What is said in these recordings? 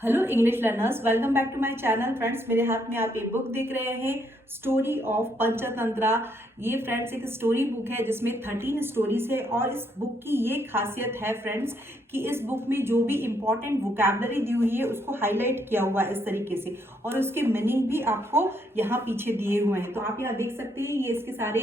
Hello English learners, welcome back to my channel. Friends, मेरे हाथ में आप ये बुक देख रहे हैं, स्टोरी ऑफ पंचतंत्रा। ये फ्रेंड्स एक स्टोरी बुक है जिसमें 13 स्टोरीज है। और इस बुक की ये खासियत है फ्रेंड्स कि इस बुक में जो भी इंपॉर्टेंट वोकैबलरी दी हुई है उसको हाईलाइट किया हुआ है इस तरीके से, और उसके मीनिंग भी आपको यहाँ पीछे दिए हुए हैं। तो आप यहाँ देख सकते हैं, ये इसके सारे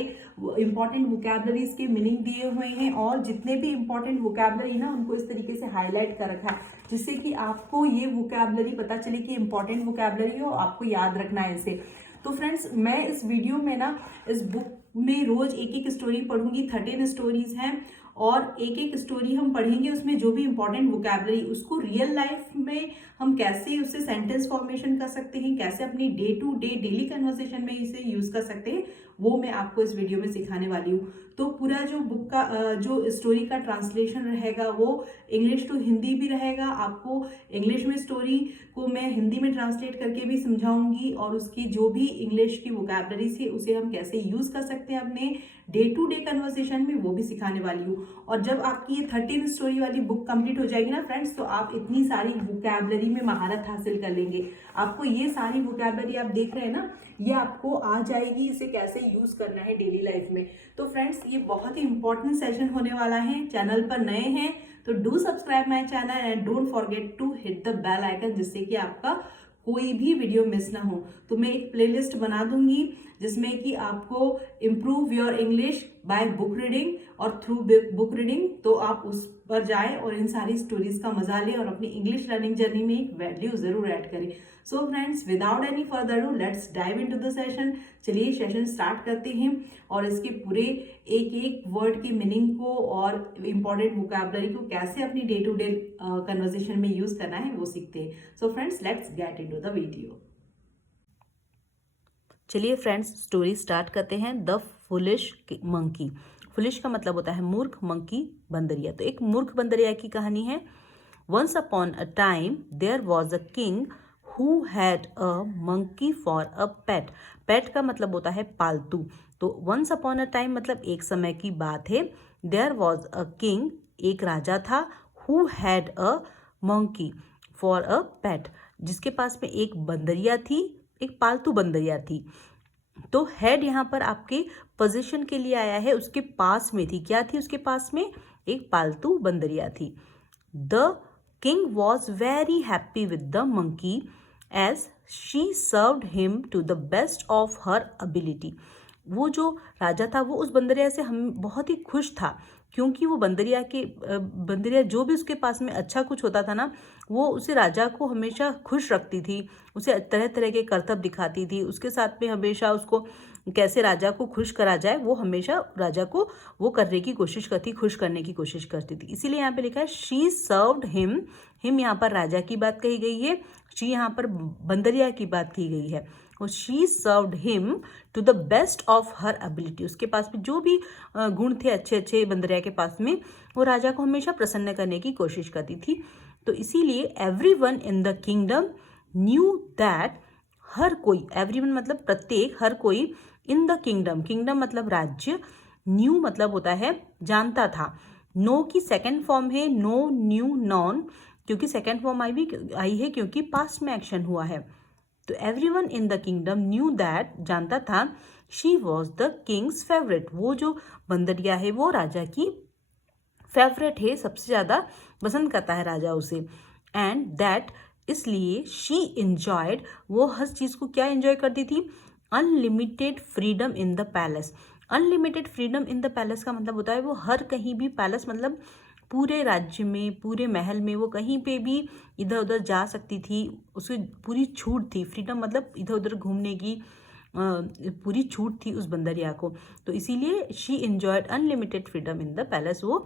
इंपॉर्टेंट वोकैबलरीज के मीनिंग दिए हुए हैं, और जितने भी इंपॉर्टेंट वोकैबलरी ना उनको इस तरीके से हाईलाइट कर रखा है, जिससे कि आपको ये वोकैबलरी पता चले कि इंपॉर्टेंट वोकैबलरी हो, आपको याद रखना है इसे। तो फ्रेंड्स, मैं इस वीडियो में ना इस बुक में रोज एक एक स्टोरी पढ़ूंगी। 13 स्टोरीज हैं और एक एक स्टोरी हम पढ़ेंगे, उसमें जो भी इंपॉर्टेंट वोकैबलरी उसको रियल लाइफ में हम कैसे उससे सेंटेंस फॉर्मेशन कर सकते हैं, कैसे अपनी day to day daily conversation में इसे यूज कर सकते हैं, वो मैं आपको इस वीडियो में सिखाने वाली हूँ। तो पूरा जो बुक का जो स्टोरी का ट्रांसलेशन रहेगा वो इंग्लिश टू हिंदी भी रहेगा। आपको इंग्लिश में स्टोरी को मैं हिंदी में ट्रांसलेट करके भी समझाऊंगी, और उसकी जो भी इंग्लिश की वोकैबलरी है उसे हम कैसे यूज कर सकते हैं अपने डे टू डे कन्वर्सेशन में, वो भी सिखाने वाली हूँ। और जब आपकी ये 13 स्टोरी वाली बुक कंप्लीट हो जाएगी ना फ्रेंड्स, तो आप इतनी सारी वोकैबलरी में महारत हासिल कर लेंगे। आपको ये सारी वोकैबलरी आप देख रहे हैं ना, ये आपको आ जाएगी, इसे कैसे यूज करना है डेली लाइफ में। तो फ्रेंड्स, ये बहुत ही इंपॉर्टेंट सेशन होने वाला है। चैनल पर नए हैं तो do subscribe my channel and don't forget to hit the bell icon, जिससे कि आपका कोई भी वीडियो मिस ना हो। तो मैं एक प्लेलिस्ट बना दूंगी जिसमें कि आपको improve your English by book reading और थ्रू बुक रीडिंग, तो आप उस पर जाएं और इन सारी स्टोरीज का मजा लें और अपनी इंग्लिश लर्निंग जर्नी में एक वैल्यू जरूर ऐड करें। So friends, without any further do let's dive into the session. चलिए सेशन स्टार्ट करते हैं और इसके पूरे एक एक वर्ड की मीनिंग को और इम्पॉर्टेंट वोकैबलरी को कैसे अपनी डे टू डे कन्वर्सेशन में यूज करना है वो सीखते हैं। So friends, let's get into the video. चलिए फ्रेंड्स, स्टोरी स्टार्ट करते हैं। The foolish monkey. फुलिश का मतलब होता है मूर्ख, मंकी बंदरिया। तो एक मूर्ख बंदरिया की कहानी है। Once upon a time there was a king who had a monkey for a pet. Pet का मतलब होता है पालतू। तो वंस अपॉन अ टाइम मतलब एक समय की बात है। देयर वॉज अ किंग, एक राजा था, who had a monkey for a pet, जिसके पास में एक बंदरिया थी, एक पालतू बंदरिया थी। तो हेड यहाँ पर आपके पोजीशन के लिए आया है, उसके पास में थी। क्या थी उसके पास में? एक पालतू बंदरिया थी। The king was very happy with the monkey as she served him to the best of her ability. वो जो राजा था वो उस बंदरिया से हम बहुत ही खुश था, क्योंकि वो बंदरिया जो भी उसके पास में अच्छा कुछ होता था ना, वो उसे राजा को हमेशा खुश रखती थी, उसे तरह तरह के करतब दिखाती थी, उसके साथ में हमेशा उसको कैसे राजा को खुश करा जाए वो हमेशा राजा को वो करने की कोशिश करती, खुश करने की कोशिश करती थी। इसीलिए यहाँ पे लिखा है शी सर्व्ड हिम। हिम यहाँ पर राजा की बात कही गई है, शी यहाँ पर बंदरिया की बात की गई है। और she served him to the best of her ability. उसके पास में जो भी गुण थे अच्छे अच्छे बंदरिया के पास में, वो राजा को हमेशा प्रसन्न करने की कोशिश करती थी। तो इसीलिए everyone in the kingdom knew that, हर कोई, एवरीवन मतलब प्रत्येक, हर कोई, इन द किंगडम, किंगडम मतलब राज्य, न्यू मतलब होता है जानता था। नो की सेकेंड फॉर्म है नो, न्यू, नॉन, क्योंकि सेकेंड फॉर्म आई है क्योंकि पास्ट में एक्शन हुआ है। तो everyone in the kingdom knew that, जानता था, she was the Kings favourite, वो जो बंदरिया है वो राजा की फेवरेट है, सबसे ज़्यादा पसंद करता है राजा उसे। एंड दैट, इसलिए, शी इंजॉयड, वो हर चीज़ को क्या इंजॉय करती थी? Unlimited freedom in the palace. Unlimited freedom in the palace का मतलब होता है वो हर कहीं भी, पैलेस मतलब पूरे राज्य में, पूरे महल में, वो कहीं पे भी इधर उधर जा सकती थी, उसे पूरी छूट थी। फ्रीडम मतलब इधर उधर घूमने की पूरी छूट थी उस बंदरिया को। तो इसीलिए she enjoyed unlimited freedom in the palace, वो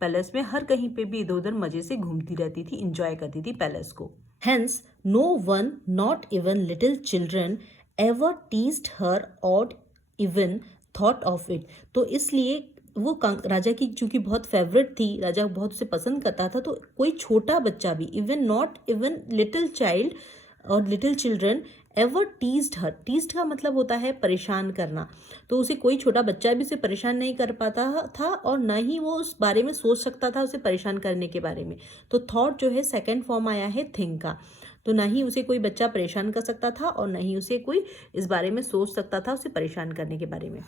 पैलेस में हर कहीं पे भी इधर उधर मजे से घूमती रहती थी, इंजॉय करती थी पैलेस को। Hence, no one, not even little children, ever teased her or even thought of it. तो इसलिए वो राजा की चूंकि बहुत फेवरेट थी, राजा बहुत उसे पसंद करता था, तो कोई छोटा बच्चा भी, even not even little child और लिटिल चिल्ड्रन, एवर टीज्ड हर। टीज्ड का मतलब होता है परेशान करना। तो उसे कोई छोटा बच्चा भी उसे परेशान नहीं कर पाता था, और न ही वो उस बारे में सोच सकता था उसे परेशान करने के बारे में। तो थॉट जो है सेकंड फॉर्म आया है थिंक का। तो ना ही उसे कोई बच्चा परेशान कर सकता था और ना ही उसे कोई इस बारे में सोच सकता था उसे परेशान करने के बारे में।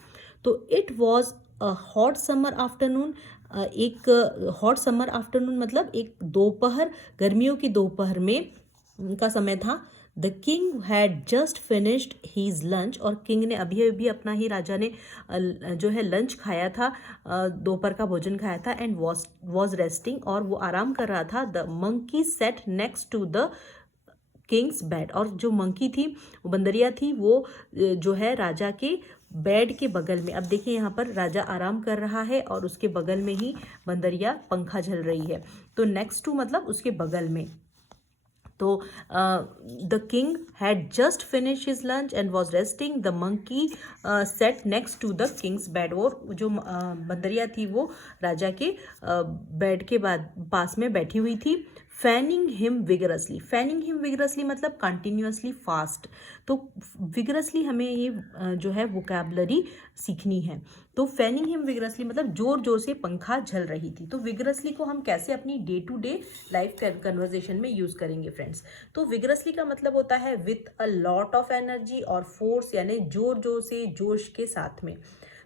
तो it was a hot summer afternoon, एक हॉट समर आफ्टरनून मतलब एक दोपहर, गर्मियों की दोपहर में का समय था। The king had just finished his lunch, और किंग ने अभी अभी अपना ही, राजा ने जो है लंच खाया था, दोपहर का भोजन खाया था। एंड वॉज रेस्टिंग, और वो आराम कर रहा था। The monkey sat next to the king's bed, और जो मंकी थी, वो बंदरिया थी, वो जो है राजा के बेड के बगल में। अब देखिए यहाँ पर राजा आराम कर रहा है और उसके बगल में ही बंदरिया पंखा झल रही है। तो नेक्स्ट टू मतलब उसके बगल में। तो the king had just finish his lunch and was resting, the monkey sat next to the king's bed, और जो बंदरिया थी वो राजा के बेड के पास में बैठी हुई थी। Fanning him vigorously, fanning him vigorously मतलब कंटिन्यूसली फास्ट। तो विगरसली हमें ये जो है वोकैबलरी सीखनी है। तो फैनिंग हिम विगरसली मतलब जोर जोर से पंखा झल रही थी। तो विगरसली को हम कैसे अपनी day to day life conversation में यूज करेंगे फ्रेंड्स? तो विगरसली का मतलब होता है with a lot of energy और फोर्स, यानी जोर जोर से, जोश के साथ में।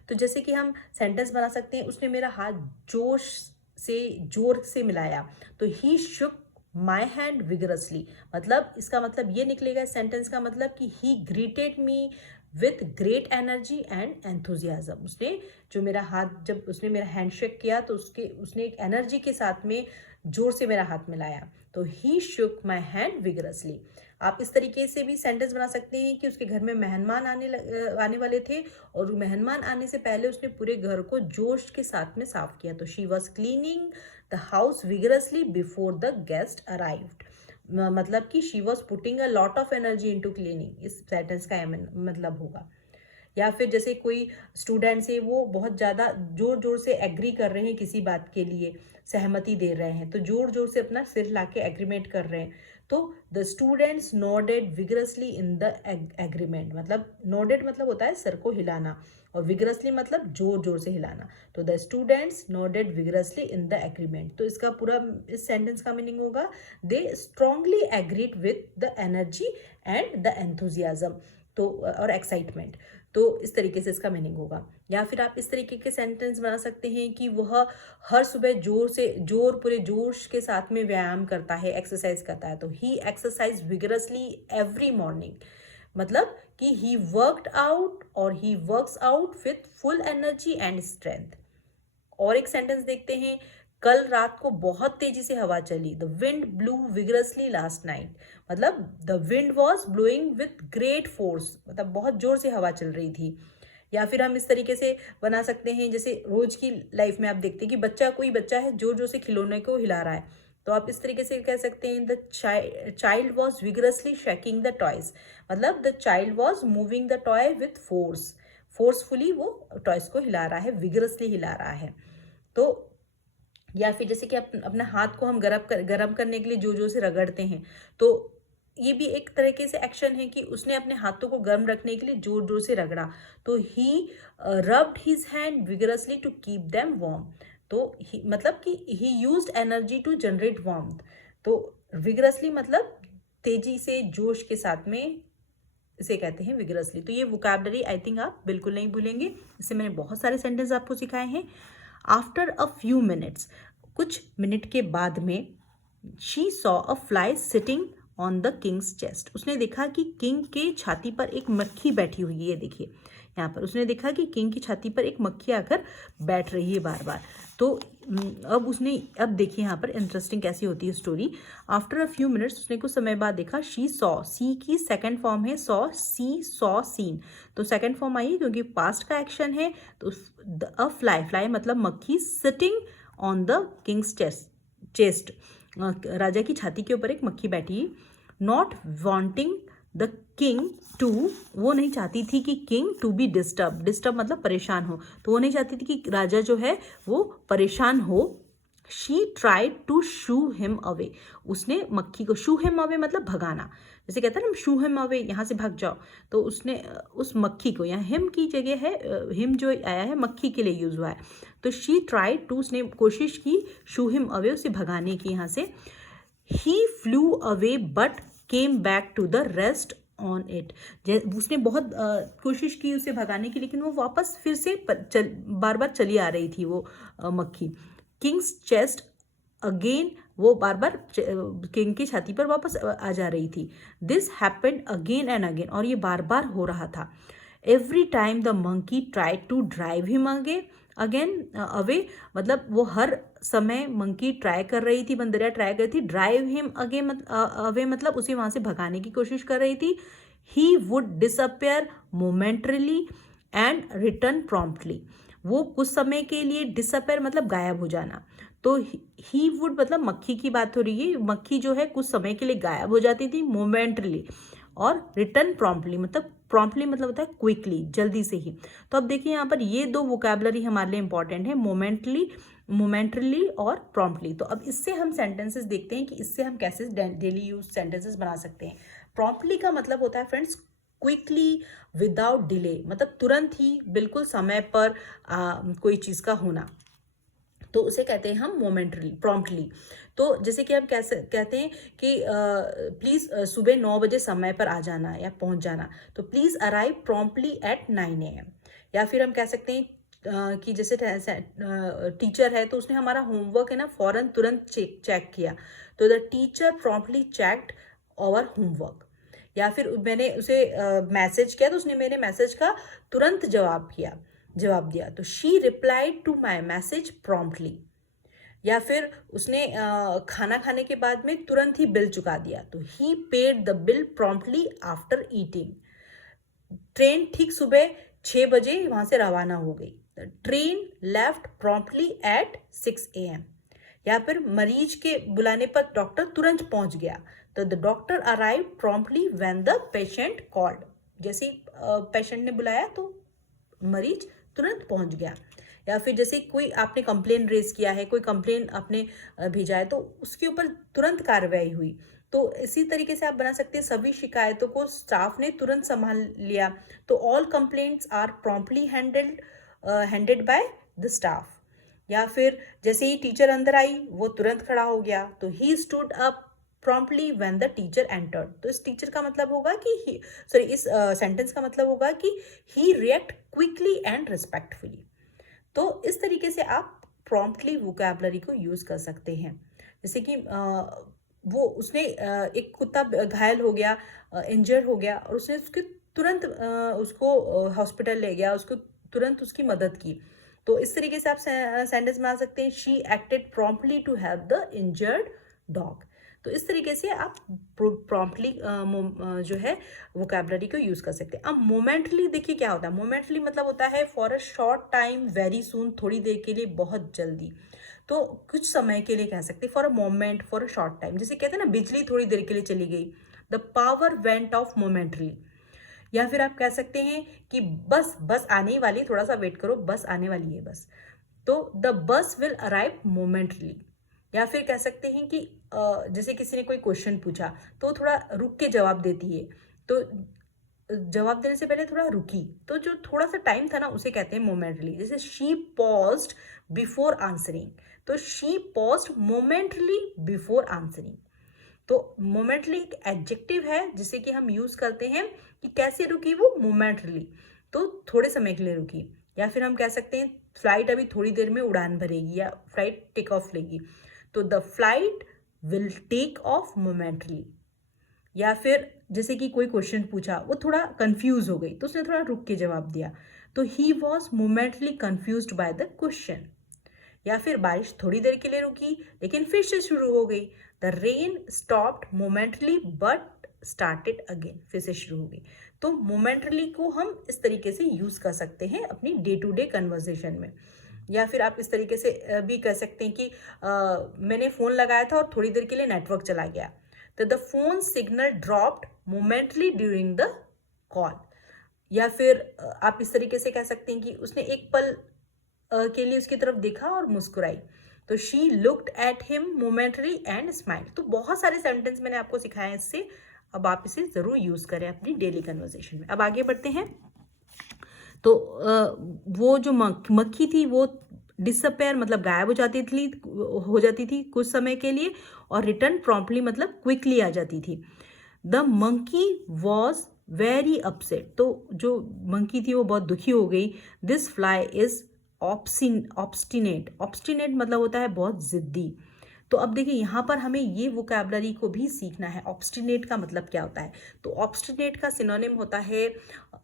तो जैसे कि हम सेंटेंस बना सकते हैं, उसने मेरा हाथ जोर से मिलाया। तो ही शुक माई हैंड विगरसली, मतलब इसका मतलब ये निकलेगा इस सेंटेंस का मतलब कि ही greeted me with great energy and enthusiasm. उसने जो मेरा हाथ, जब उसने मेरा हैंडशेक किया तो उसने एक एनर्जी के साथ में जोर से मेरा हाथ मिलाया। तो ही शुक माई हैंड विगरसली। आप इस तरीके से भी सेंटेंस बना सकते हैं कि उसके घर में मेहमान आने वाले थे, और मेहमान आने से पहले उसने पूरे घर को जोश के साथ में साफ किया। तो she was cleaning the house vigorously before the guest arrived, मतलब कि she was putting a lot of energy into cleaning, इस सेंटेंस का मतलब होगा। या फिर जैसे कोई स्टूडेंट्स है, वो बहुत ज़्यादा जोर जोर से एग्री कर रहे हैं किसी बात के लिए, सहमति दे रहे हैं, तो जोर जोर से अपना सिर लाके एग्रीमेंट कर रहे हैं। तो the students nodded vigorously in the agreement, मतलब नोडेड मतलब होता है सिर को हिलाना, और विगरसली मतलब जोर जोर से हिलाना। तो the students nodded vigorously in the agreement. तो इसका पूरा इस सेंटेंस का मीनिंग होगा they strongly agreed with the energy and the enthusiasm, तो और एक्साइटमेंट। तो इस तरीके से इसका मीनिंग होगा। या फिर आप इस तरीके के सेंटेंस बना सकते हैं कि वह हर सुबह पूरे जोश के साथ में व्यायाम करता है, एक्सरसाइज करता है। तो ही एक्सरसाइज विगरसली एवरी मॉर्निंग, मतलब कि ही वर्कड आउट और he works out with full energy and strength. और एक सेंटेंस देखते हैं, कल रात को बहुत तेजी से हवा चली। The wind blew vigorously last night, मतलब the wind was blowing with great force, मतलब बहुत जोर से हवा चल रही थी। या फिर हम इस तरीके से बना सकते हैं, जैसे रोज की लाइफ में आप देखते हैं कि कोई बच्चा है जोर जोर से खिलौने को हिला रहा है, तो आप इस तरीके से कह सकते हैं the child was vigorously shaking the toys, मतलब the child was moving the toy with forcefully वो टॉयज को हिला रहा है, विगरसली हिला रहा है। तो या फिर जैसे कि अपना हाथ को हम गरम करने के लिए जोर जोर से रगड़ते हैं, तो ये भी एक तरीके से एक्शन है कि उसने अपने हाथों को गर्म रखने के लिए जोर जोर से रगड़ा। तो he rubbed his hand vigorously to keep them warm, तो मतलब कि he used energy to generate warmth. तो विगरसली मतलब तेजी से, जोश के साथ में, इसे कहते हैं विगरसली। तो ये वोकैबलरी आई थिंक आप बिल्कुल नहीं भूलेंगे। इससे मैंने बहुत सारे सेंटेंस आपको सिखाए हैं। आफ्टर अ फ्यू मिनट्स, कुछ मिनट के बाद में, she saw a fly sitting on the king's chest, उसने देखा कि किंग के छाती पर एक मक्खी बैठी हुई है। ये देखिए यहाँ पर उसने देखा कि किंग की छाती पर एक मक्खी आकर बैठ रही है बार बार। तो अब देखिए यहाँ पर इंटरेस्टिंग कैसी होती है story. After a few minutes, उसने कुछ समय बाद देखा, शी सॉ, सी की सेकंड फॉर्म है सॉ, सी सॉ सीन, तो सेकंड फॉर्म आई है क्योंकि पास्ट का एक्शन है। तो अ फ्लाई मतलब मक्खी, sitting on the king's chest, राजा की छाती के ऊपर एक मक्खी बैठी। Not wanting the king to, वो नहीं चाहती थी कि किंग टू बी डिस्टर्ब मतलब परेशान हो, तो वो नहीं चाहती थी कि राजा जो है वो परेशान हो। She tried to shoo him away, उसने मक्खी को, शू हिम अवे मतलब भगाना, जैसे कहते हैं ना शू हिम अवे, यहाँ से भाग जाओ। तो उसने उस मक्खी को, यहाँ हिम की जगह है, हिम जो आया है मक्खी के लिए यूज हुआ है। तो शी ट्राइड टू, उसने कोशिश की, शू हिम अवे, उसे भगाने की यहाँ से। He flew away but came back to the rest on it. उसने बहुत कोशिश की उसे भगाने की, लेकिन वो वापस फिर से बार बार चली आ रही थी वो मक्खी। किंग्स चेस्ट अगेन, वो बार बार किंग की छाती पर वापस आ जा रही थी। This happened again and again, और ये बार बार हो रहा था। Every time the monkey tried to drive him again away, मतलब वो हर समय मंकी ट्राई कर रही थी, बंदरिया ट्राई कर रही थी। ड्राइव हिम अगेन अवे मतलब उसे वहां से भगाने की कोशिश कर रही थी। He would disappear momentarily and return promptly, वो कुछ समय के लिए, डिसअपियर मतलब गायब हो जाना, तो ही वुड मतलब मक्खी की बात हो रही है। मक्खी जो है कुछ समय के लिए गायब हो जाती थी मोमेंटरीली, और रिटर्न प्रॉम्प्टली मतलब होता है क्विकली, जल्दी से ही। तो अब देखिए यहाँ पर ये दो वोकैबुलरी हमारे लिए इंपॉर्टेंट है, मोमेंटली और प्रॉम्प्टली। तो अब इससे हम सेंटेंसेस देखते हैं कि इससे हम कैसे डेली यूज सेंटेंसेस बना सकते हैं। प्रॉम्प्टली का मतलब होता है फ्रेंड्स क्विकली, विदाउट डिले, मतलब तुरंत ही, बिल्कुल समय पर कोई चीज़ का होना, तो उसे कहते हैं हम मोमेंटली, प्रॉम्प्टली। तो जैसे कि हम कैसे कहते हैं कि प्लीज़ सुबह 9 बजे समय पर आ जाना या पहुंच जाना, तो please arrive promptly at 9 AM। या फिर हम कह सकते हैं कि जैसे टीचर है तो उसने हमारा होमवर्क है ना फौरन तुरंत चेक किया, तो the teacher promptly checked our homework. या फिर मैंने उसे मैसेज किया तो उसने मेरे मैसेज का तुरंत जवाब दिया, तो she replied to my message promptly. या फिर उसने खाना खाने के बाद में तुरंत ही बिल चुका दिया, तो he paid the bill promptly after eating. Train ठीक सुबह 6 बजे वहां से रवाना हो गई, the train left promptly at 6 AM। या फिर मरीज के बुलाने पर डॉक्टर तुरंत पहुंच गया, तो the doctor arrive promptly when the patient called. जैसे ही पेशेंट ने बुलाया तो मरीज तुरंत पहुंच गया। या फिर जैसे कोई आपने कंप्लेन रेज किया है, कोई कंप्लेन आपने भेजा है, तो उसके ऊपर तुरंत कार्रवाई हुई। तो इसी तरीके से आप बना सकते हैं, सभी शिकायतों को स्टाफ ने तुरंत संभाल लिया, तो all complaints are promptly handled by the staff. या फिर जैसे ही टीचर अंदर आई वो तुरंत खड़ा हो गया, तो he stood up promptly when the teacher entered. तो इस टीचर का मतलब होगा कि इस सेंटेंस का मतलब होगा कि ही रिएक्ट क्विकली एंड रिस्पेक्टफुली। तो इस तरीके से आप प्रॉम्प्टली वोकैबुलरी को यूज कर सकते हैं। जैसे कि वो उसने एक कुत्ता घायल हो गया, इंजर्ड हो गया, और उसने उसके तुरंत उसको हॉस्पिटल ले गया, उसको तुरंत उसकी मदद की। तो इस तरीके से आप सेंटेंस बना सकते हैं, she acted promptly to help the injured dog. तो इस तरीके से आप प्रॉम्प्टली जो है वोकैबुलरी को यूज कर सकते हैं। अब मोमेंटली देखिए क्या होता है। मोमेंटली मतलब होता है for a short time, very soon, थोड़ी देर के लिए, बहुत जल्दी। तो कुछ समय के लिए कह सकते हैं, for a moment, for a short time. जैसे कहते हैं ना बिजली थोड़ी देर के लिए चली गई, the power went of momentarily. या फिर आप कह सकते हैं कि बस आने ही वाली, थोड़ा सा वेट करो, बस आने वाली है बस, तो the bus will arrive momentarily. या फिर कह सकते हैं कि जैसे किसी ने कोई क्वेश्चन पूछा तो थोड़ा रुक के जवाब देती है, तो जवाब देने से पहले थोड़ा रुकी, तो जो थोड़ा सा टाइम था ना उसे कहते हैं मोमेंटली। जैसे शी पॉज्ड बिफोर आंसरिंग, तो she paused momentarily before answering. तो मोमेंटली एक एडजेक्टिव है जिसे कि हम यूज करते हैं कि कैसे रुकी वो, मोमेंटली, तो थोड़े समय के लिए रुकी। या फिर हम कह सकते हैं फ्लाइट अभी थोड़ी देर में उड़ान भरेगी या फ्लाइट टेक ऑफ लेगी, तो the flight will take off momentarily. या फिर जैसे कि कोई क्वेश्चन पूछा, वो थोड़ा कंफ्यूज हो गई तो उसने थोड़ा रुक के जवाब दिया, तो he was momentarily confused by the question. या फिर बारिश थोड़ी देर के लिए रुकी लेकिन फिर से शुरू हो गई, the rain stopped momentarily but started again, फिर से शुरू हो गई। तो मोमेंटली को हम इस तरीके से यूज कर सकते हैं अपनी डे टू डे कन्वर्सेशन में। या फिर आप इस तरीके से भी कह सकते हैं कि मैंने फ़ोन लगाया था और थोड़ी देर के लिए नेटवर्क चला गया, तो the phone signal dropped momentarily during the call. या फिर आप इस तरीके से कह सकते हैं कि उसने एक पल के लिए उसकी तरफ देखा और मुस्कुराई, तो she looked at him momentarily and smile. तो बहुत सारे सेंटेंस मैंने आपको सिखाए हैं इससे, अब आप इसे ज़रूर यूज़ करें अपनी डेली कन्वर्सेशन में। अब आगे बढ़ते हैं। तो वो जो मक्खी थी वो डिसअपेयर मतलब गायब हो जाती थी कुछ समय के लिए, और रिटर्न प्रॉम्प्टली मतलब क्विकली आ जाती थी। The monkey was very upset, तो जो मंकी थी वो बहुत दुखी हो गई. This fly is obstinate. Obstinate मतलब होता है बहुत जिद्दी. तो अब देखिए यहाँ पर हमें ये वोकैबलरी को भी सीखना है. ऑब्स्टिनेट का मतलब क्या होता है? तो ऑब्स्टिनेट का सिनोनिम होता है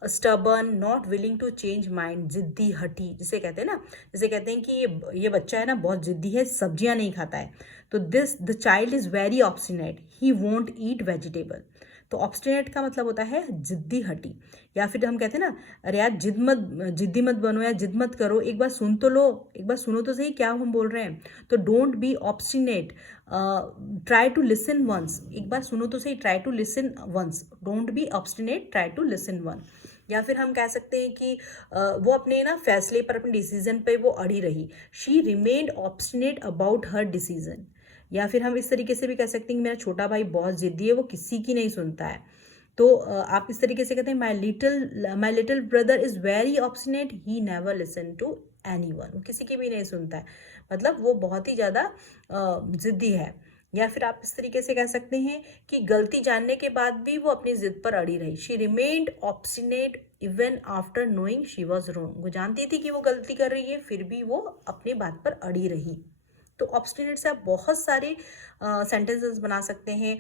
stubborn, not willing to change mind, जिद्दी, हठी, जिसे कहते हैं ना, जैसे कहते हैं कि ये बच्चा है ना बहुत जिद्दी है, सब्जियां नहीं खाता है. तो the child is very obstinate, he won't eat vegetable. तो ऑब्स्टिनेट का मतलब होता है जिद्दी, हठी. या फिर हम कहते हैं ना, अरे यार जिद्दी मत बनो या जिद मत करो, एक बार सुन तो लो, एक बार सुनो तो सही क्या हम बोल रहे हैं. तो don't be obstinate, try to listen once. एक बार सुनो तो सही, try to listen once. Don't be obstinate, try to listen one. या फिर हम कह सकते हैं कि वो अपने ना फैसले पर, अपने डिसीजन पे वो अड़ी रही. She remained obstinate about her decision. या फिर हम इस तरीके से भी कह सकते हैं कि मेरा छोटा भाई बहुत जिद्दी है, वो किसी की नहीं सुनता है. तो आप इस तरीके से कहते हैं my little brother is very obstinate, he never listen to anyone. वो किसी की भी नहीं सुनता है, मतलब वो बहुत ही ज़्यादा जिद्दी है. या फिर आप इस तरीके से कह सकते हैं कि गलती जानने के बाद भी वो अपनी जिद पर अड़ी रही. She remained obstinate even after knowing she was wrong. वो जानती थी कि वो गलती कर रही है, फिर भी वो अपनी बात पर अड़ी रही. तो ऑब्स्टिनेट से आप बहुत सारे सेंटेंसेस बना सकते हैं.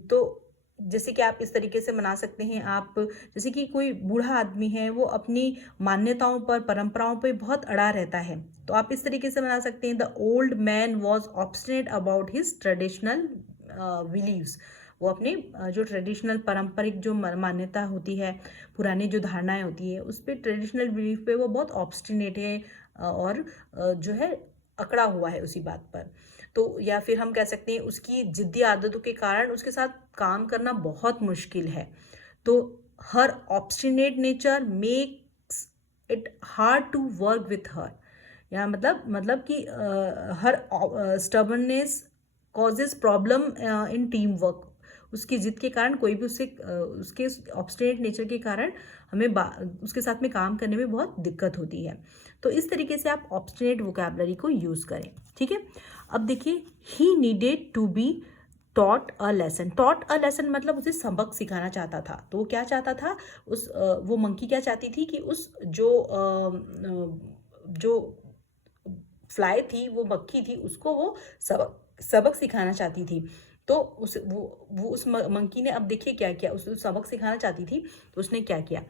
तो जैसे कि आप इस तरीके से बना सकते हैं, आप जैसे कि कोई बूढ़ा आदमी है, वो अपनी मान्यताओं पर, परंपराओं पर बहुत अड़ा रहता है, तो आप इस तरीके से बना सकते हैं, the old man was obstinate about his traditional beliefs. वो अपने जो ट्रेडिशनल पारंपरिक जो मान्यता होती है, पुरानी जो धारणाएं होती है, उस पर ट्रेडिशनल बिलीफ पे वो बहुत ऑब्स्टिनेट है और जो है अकड़ा हुआ है उसी बात पर. तो या फिर हम कह सकते हैं उसकी जिद्दी आदतों के कारण उसके साथ काम करना बहुत मुश्किल है. तो her obstinate nature makes it hard to work with her. या मतलब कि her stubbornness causes problem in team work. उसकी जिद के कारण कोई भी उसके ऑब्स्टिनेट नेचर के कारण हमें उसके साथ में काम करने में बहुत दिक्कत होती है. तो इस तरीके से आप ऑब्स्टिनेट वोकैबलरी को यूज़ करें. ठीक है. अब देखिए, he needed to be taught a lesson. Taught a lesson मतलब उसे सबक सिखाना चाहता था. तो वो क्या चाहता था, वो मंकी क्या चाहती थी कि उस जो फ्लाई थी, वो मक्खी थी, उसको वो सबक सिखाना चाहती थी. तो उस मंकी ने अब देखिए क्या किया, उस सबक सिखाना चाहती थी, तो उसने क्या किया,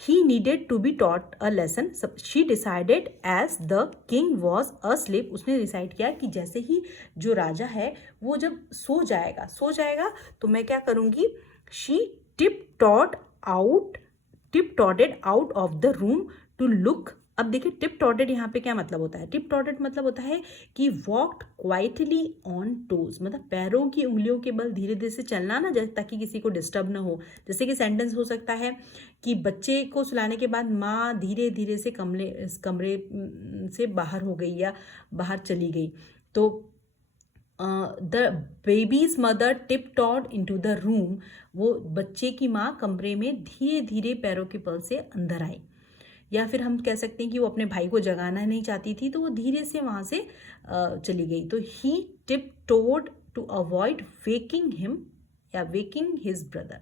he needed to be taught a lesson. She decided as the king was asleep. उसने डिसाइड किया कि जैसे ही जो राजा है वो जब सो जाएगा तो मैं क्या करूँगी, she tiptoed out of the room to look. अब देखिए टिप-टॉटेड यहाँ पे क्या मतलब होता है. टिप-टॉटेड मतलब होता है कि वॉक्ड क्वाइटली ऑन टोज, मतलब पैरों की उंगलियों के बल धीरे धीरे से चलना ना, जैसे ताकि किसी को डिस्टर्ब ना हो. जैसे कि सेंटेंस हो सकता है कि बच्चे को सुलाने के बाद माँ धीरे धीरे से कमरे से बाहर हो गई या बाहर चली गई. तो the babies mother tip-Tod into the room. वो बच्चे की माँ कमरे में धीरे धीरे पैरों के बल से अंदर आई. या फिर हम कह सकते हैं कि वो अपने भाई को जगाना नहीं चाहती थी, तो वो धीरे से वहाँ से चली गई. तो he tiptoed to avoid waking him या वेकिंग हिज ब्रदर.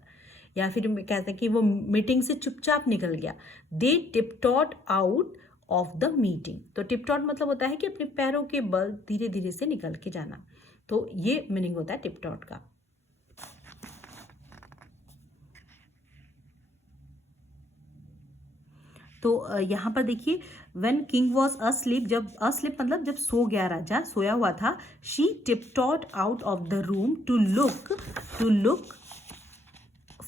या फिर कहते हैं कि वो मीटिंग से चुपचाप निकल गया. They tiptoed out of the meeting. तो टिप-टॉड मतलब होता है कि अपने पैरों के बल धीरे धीरे से निकल के जाना. तो ये मीनिंग होता है टिप-टॉड का. तो यहाँ पर देखिए, व्हेन किंग वॉज अस्लीप, जब अस्लीप मतलब जब सो गया, राजा सोया हुआ था. She tiptoed out of the room to look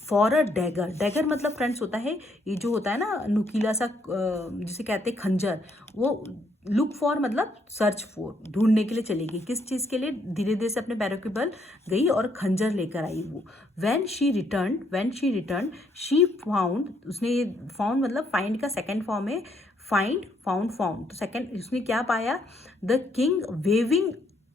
for a dagger. Dagger मतलब फ्रेंड्स होता है ये जो होता है ना नुकीला सा, जिसे कहते हैं खंजर. वो लुक फॉर मतलब सर्च फॉर, ढूंढने के लिए चली गई. किस चीज़ के लिए? धीरे धीरे से अपने पैरों के बल गई और खंजर लेकर आई वो. When she return she found. उसने ये फाउंड मतलब फाइंड का सेकेंड फॉर्म है, फाइंड, फाउंड. तो सेकेंड उसने क्या पाया, the king waving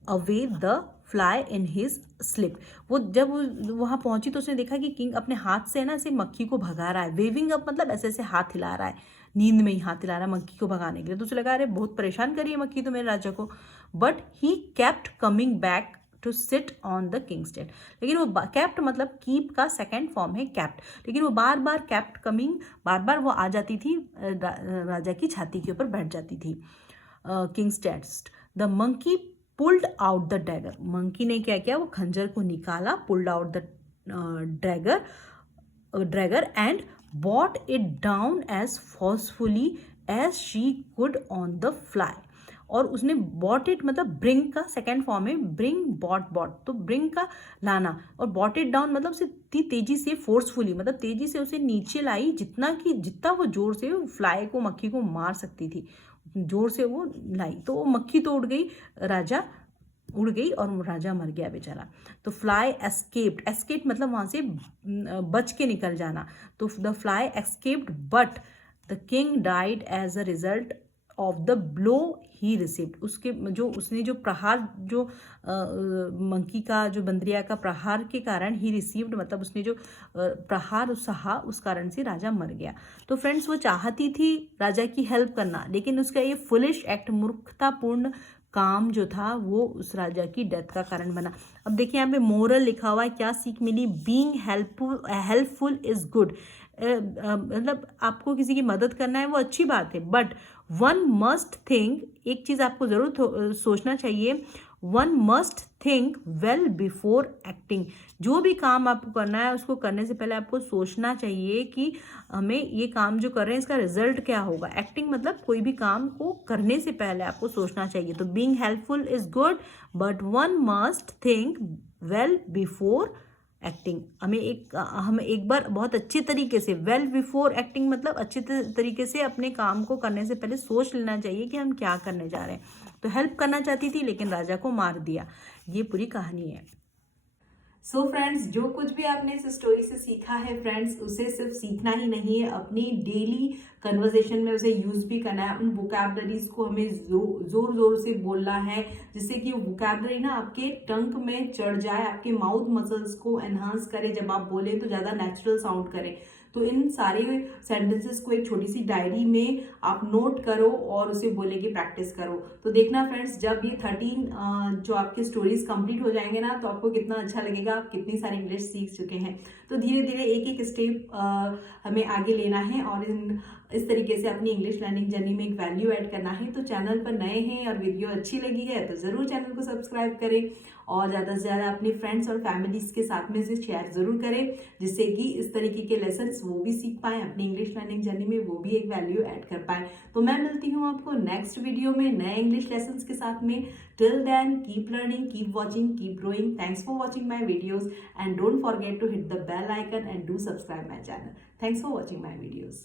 away the fly in his sleep. वो जब वहाँ पहुंची तो उसने देखा कि किंग अपने हाथ से ना ऐसे मक्खी को भगा रहा है. वेविंग अप मतलब ऐसे ऐसे हाथ हिला रहा है, नींद में ही हाथ हिला रहा है मक्खी को भगाने के लिए. तो उसे लगा अरे बहुत परेशान करिए मक्खी तो मेरे राजा को. But he kept coming back to sit on the king state. लेकिन वो कैप्ट मतलब कीप का सेकेंड फॉर्म है कैप्ट, लेकिन वो बार बार कैप्ट कमिंग, बार बार वो आ जाती थी, राजा की छाती के ऊपर बैठ जाती थी। King state. The monkey pulled out the dagger, monkey ने क्या किया, वो खंजर को निकाला, pulled out the dagger and brought it down as forcefully as she could on the fly. और उसने बॉट इट मतलब ब्रिंग का सेकेंड फॉर्म है, ब्रिंग बॉट बॉट, तो ब्रिंग का लाना, और बॉट इट डाउन मतलब उसे तेजी से, फोर्सफुली मतलब तेजी से उसे नीचे लाई, जितना वो जोर से फ्लाई को, मक्खी को मार सकती थी, जोर से वो लाई। तो वो मक्खी तो उड़ गई, राजा उड़ गई और राजा मर गया बेचारा। तो फ्लाई एस्केप्ड, एस्केप मतलब वहाँ से बच के निकल जाना। तो the fly escaped but the king died as a result of the blow he received. उसने जो प्रहार, जो मंकी का, जो बंदरिया का प्रहार के कारण ही रिसीव्ड मतलब उसने जो प्रहार सहा, उस कारण से राजा मर गया। तो फ्रेंड्स, वो चाहती थी राजा की हेल्प करना, लेकिन उसका ये फुलिश एक्ट, मूर्खतापूर्ण काम जो था, वो उस राजा की डेथ का कारण बना। अब देखिए यहाँ पे मोरल लिखा हुआ है, क्या सीख मिली, बीइंग हेल्पफुल इज गुड। मतलब आपको किसी की मदद करना है वो अच्छी बात है, बट वन मस्ट थिंक, एक चीज़ आपको ज़रूर सोचना चाहिए, one must think well before acting. जो भी काम आपको करना है उसको करने से पहले आपको सोचना चाहिए कि हमें ये काम जो कर रहे हैं इसका रिजल्ट क्या होगा। एक्टिंग मतलब कोई भी काम को करने से पहले आपको सोचना चाहिए। तो being helpful is good but one must think well before acting. हमें एक बार बहुत अच्छे तरीके से, वेल बिफोर एक्टिंग मतलब अच्छे तरीके से अपने काम को करने से पहले सोच लेना चाहिए कि हम क्या करने जा रहे हैं। तो हेल्प करना चाहती थी लेकिन राजा को मार दिया। ये पूरी कहानी है। सो फ्रेंड्स, जो कुछ भी आपने इस स्टोरी से सीखा है फ्रेंड्स, उसे सिर्फ सीखना ही नहीं है, अपनी डेली कन्वर्सेशन में उसे यूज़ भी करना है। उन वोकैबलरीज को हमें ज़ोर ज़ोर से बोलना है, जिससे कि वोकैबलरी ना आपके टंग में चढ़ जाए, आपके माउथ मसल्स को एनहांस करे, जब आप बोलें तो ज़्यादा नेचुरल साउंड करें। तो इन सारे सेंटेंसेस को एक छोटी सी डायरी में आप नोट करो और उसे बोलने की प्रैक्टिस करो। तो देखना फ्रेंड्स, जब ये 13 जो आपके स्टोरीज कंप्लीट हो जाएंगे ना, तो आपको कितना अच्छा लगेगा, आप कितनी सारी इंग्लिश सीख चुके हैं। तो धीरे धीरे एक एक स्टेप हमें आगे लेना है और इस तरीके से अपनी इंग्लिश लर्निंग जर्नी में एक वैल्यू ऐड करना है। तो चैनल पर नए हैं और वीडियो अच्छी लगी है तो ज़रूर चैनल को सब्सक्राइब करें और ज़्यादा से ज़्यादा अपने फ्रेंड्स और फैमिलीज के साथ में इसे शेयर ज़रूर करें, जिससे कि इस तरीके के लेसन्स वो भी सीख पाएँ, अपनी इंग्लिश लर्निंग जर्नी में वो भी एक वैल्यू ऐड कर पाएँ। तो मैं मिलती हूँ आपको नेक्स्ट वीडियो में नए इंग्लिश लेसन्स के साथ में। Till then keep learning, keep watching, keep growing. Thanks for watching my videos and don't forget to hit the bell icon and do subscribe my channel. Thanks for watching my videos.